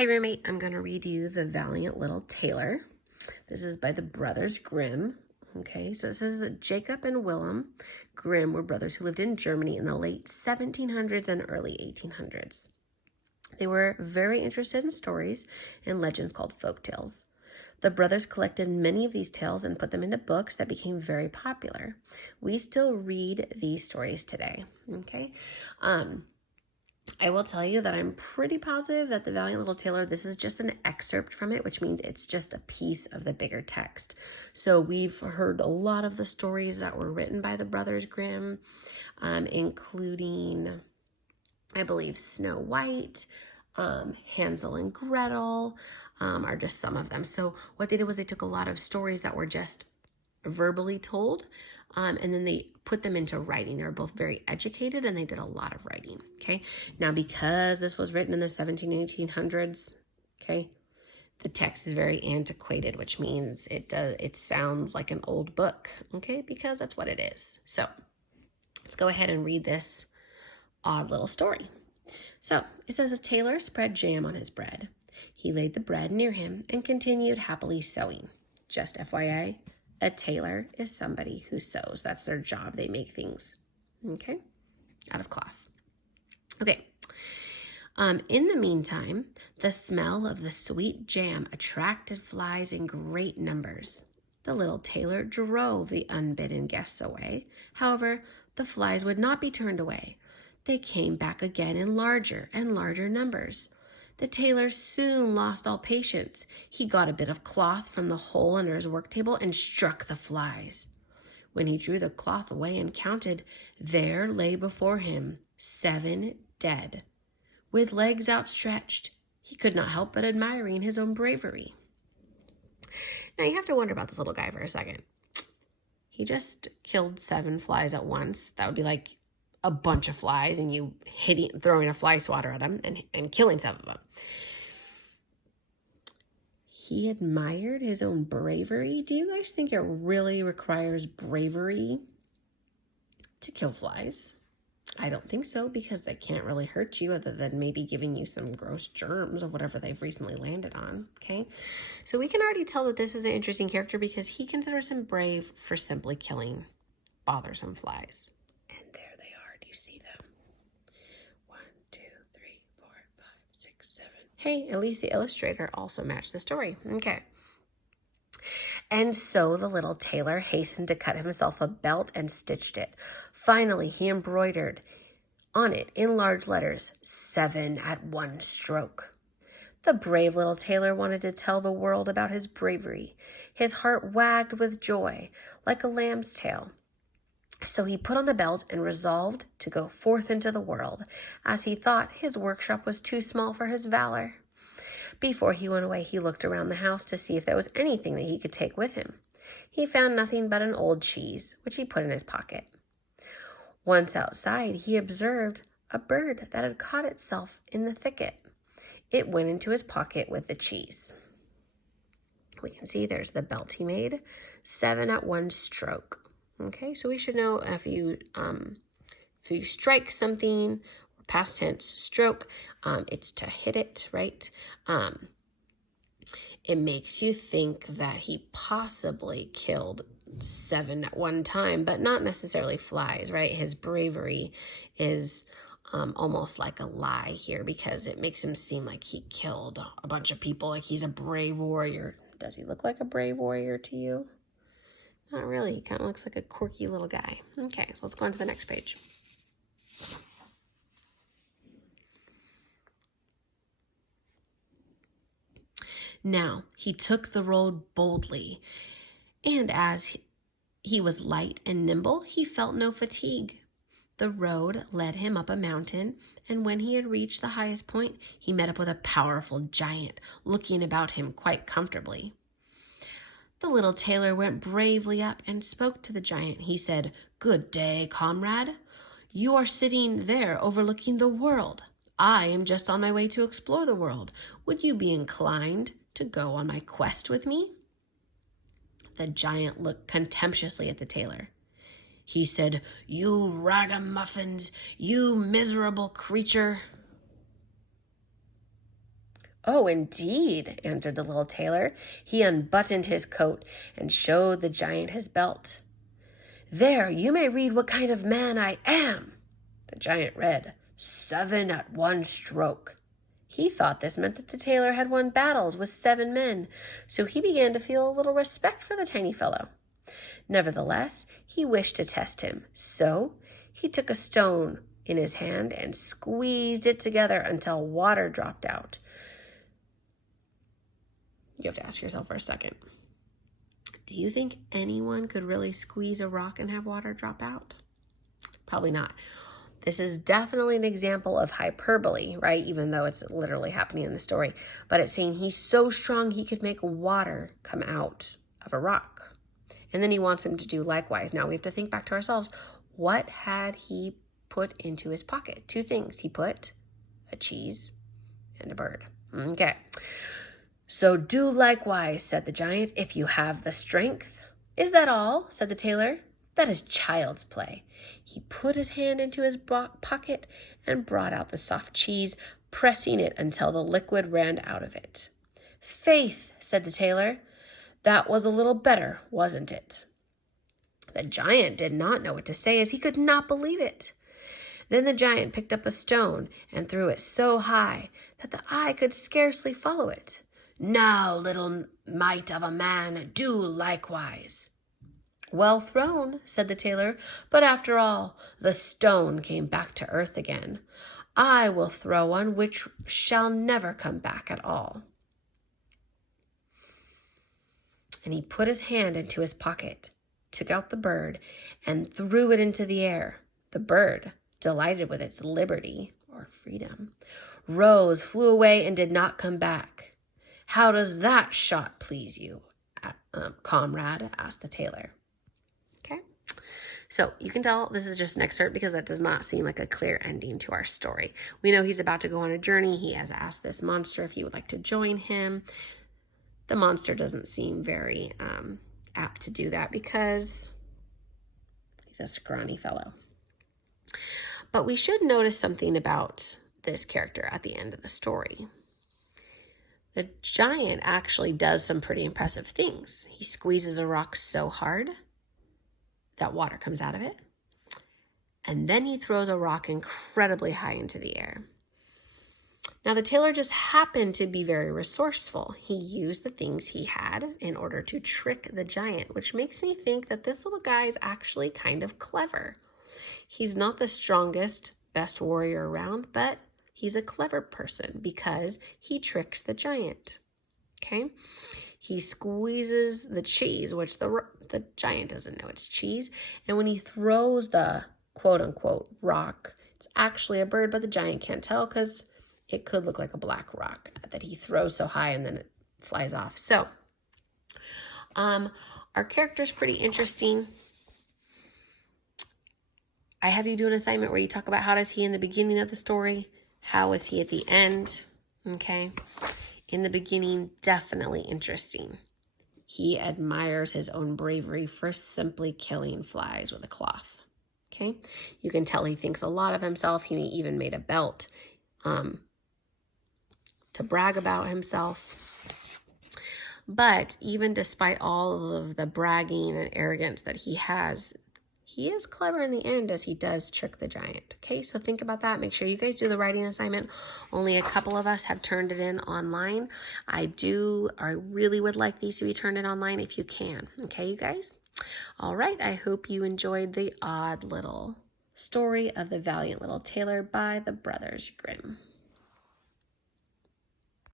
Hi, roommate. I'm going to read you The Valiant Little Tailor. This is by the Brothers Grimm. Okay, so it says that Jacob and Willem Grimm were brothers who lived in Germany in the late 1700s and early 1800s. They were very interested in stories and legends called folk tales. The brothers collected many of these tales and put them into books that became very popular. We still read these stories today. Okay. I will tell you that I'm pretty positive that The Valiant Little Tailor, this is just an excerpt from it, which means it's just a piece of the bigger text. So we've heard a lot of the stories that were written by the Brothers Grimm, including, I believe, Snow White, Hansel and Gretel, are just some of them. So what they did was they took a lot of stories that were just verbally told, and then they put them into writing. They were both very educated and they did a lot of writing. Okay. Now, because this was written in the 1800s, okay, the text is very antiquated, which means it sounds like an old book. Okay. Because that's what it is. So let's go ahead and read this odd little story. So it says, a tailor spread jam on his bread. He laid the bread near him and continued happily sewing. Just FYI, a tailor is somebody who sews. That's their job. They make things, okay, out of cloth. Okay. In the meantime, the smell of the sweet jam attracted flies in great numbers. The little tailor drove the unbidden guests away. However, the flies would not be turned away. They came back again in larger and larger numbers. The tailor soon lost all patience. He got a bit of cloth from the hole under his work table and struck the flies. When he drew the cloth away and counted, there lay before him 7 dead. With legs outstretched, he could not help but admiring his own bravery. Now you have to wonder about this little guy for a second. He just killed 7 flies at once. That would be like a bunch of flies and you throwing a fly swatter at them and killing some of them. He admired his own bravery. Do you guys think it really requires bravery to kill flies? I don't think so, because they can't really hurt you other than maybe giving you some gross germs of whatever they've recently landed on. Okay, so we can already tell that this is an interesting character because he considers him brave for simply killing bothersome flies. And there they are. Do you see them? 1, 2, 3, 4, 5, 6, 7. Hey, at least the illustrator also matched the story. Okay. And so the little tailor hastened to cut himself a belt and stitched it. Finally, he embroidered on it in large letters, 7 at one stroke. The brave little tailor wanted to tell the world about his bravery. His heart wagged with joy, like a lamb's tail. So he put on the belt and resolved to go forth into the world, as he thought his workshop was too small for his valor. Before he went away, he looked around the house to see if there was anything that he could take with him. He found nothing but an old cheese, which he put in his pocket. Once outside, he observed a bird that had caught itself in the thicket. It went into his pocket with the cheese. We can see there's the belt he made, 7 at one stroke. Okay, so we should know if you strike something, past tense stroke, it's to hit it, right? It makes you think that he possibly killed 7 at one time, but not necessarily flies, right? His bravery is almost like a lie here because it makes him seem like he killed a bunch of people, like he's a brave warrior. Does he look like a brave warrior to you? Not really. He kind of looks like a quirky little guy. Okay, so let's go on to the next page. Now he took the road boldly, and as he was light and nimble, he felt no fatigue. The road led him up a mountain, and when he had reached the highest point, he met up with a powerful giant, looking about him quite comfortably. The little tailor went bravely up and spoke to the giant. He said, "Good day, comrade. You are sitting there overlooking the world. I am just on my way to explore the world. Would you be inclined to go on my quest with me?" The giant looked contemptuously at the tailor. He said, "You ragamuffins, you miserable creature." "Oh, indeed," answered the little tailor. He unbuttoned his coat and showed the giant his belt. "There, you may read what kind of man I am." The giant read, 7 at one stroke. He thought this meant that the tailor had won battles with 7 men, so he began to feel a little respect for the tiny fellow. Nevertheless, he wished to test him, so he took a stone in his hand and squeezed it together until water dropped out. You have to ask yourself for a second. Do you think anyone could really squeeze a rock and have water drop out? Probably not. This is definitely an example of hyperbole, right? Even though it's literally happening in the story. But it's saying he's so strong he could make water come out of a rock. And then he wants him to do likewise. Now we have to think back to ourselves. What had he put into his pocket? 2 things. He put a cheese and a bird. Okay. "So do likewise," said the giant, "if you have the strength." "Is that all?" said the tailor. "That is child's play." He put his hand into his pocket and brought out the soft cheese, pressing it until the liquid ran out of it. "Faith," said the tailor, "that was a little better, wasn't it?" The giant did not know what to say, as he could not believe it. Then the giant picked up a stone and threw it so high that the eye could scarcely follow it. "Now, little mite of a man, do likewise." "Well thrown," said the tailor, "but after all, the stone came back to earth again. I will throw one which shall never come back at all." And he put his hand into his pocket, took out the bird, and threw it into the air. The bird, delighted with its liberty, or freedom, rose, flew away, and did not come back. "How does that shot please you, comrade?" asked the tailor. Okay, so you can tell this is just an excerpt because that does not seem like a clear ending to our story. We know he's about to go on a journey. He has asked this monster if he would like to join him. The monster doesn't seem very apt to do that because he's a scrawny fellow. But we should notice something about this character at the end of the story. The giant actually does some pretty impressive things. He squeezes a rock so hard that water comes out of it. And then he throws a rock incredibly high into the air. Now, the tailor just happened to be very resourceful. He used the things he had in order to trick the giant, which makes me think that this little guy is actually kind of clever. He's not the strongest, best warrior around, but he's a clever person because he tricks the giant. Okay? He squeezes the cheese, which the giant doesn't know it's cheese. And when he throws the quote-unquote rock, it's actually a bird, but the giant can't tell because it could look like a black rock that he throws so high and then it flies off. So, our character's pretty interesting. I have you do an assignment where you talk about how does he in the beginning of the story, how is he at the end, okay? In the beginning, definitely interesting. He admires his own bravery for simply killing flies with a cloth, okay? You can tell he thinks a lot of himself. He even made a belt to brag about himself. But even despite all of the bragging and arrogance that he has, he is clever in the end as he does trick the giant. Okay, so think about that. Make sure you guys do the writing assignment. Only a couple of us have turned it in online. I really would like these to be turned in online if you can. Okay, you guys? All right, I hope you enjoyed the odd little story of the Valiant Little Tailor by the Brothers Grimm.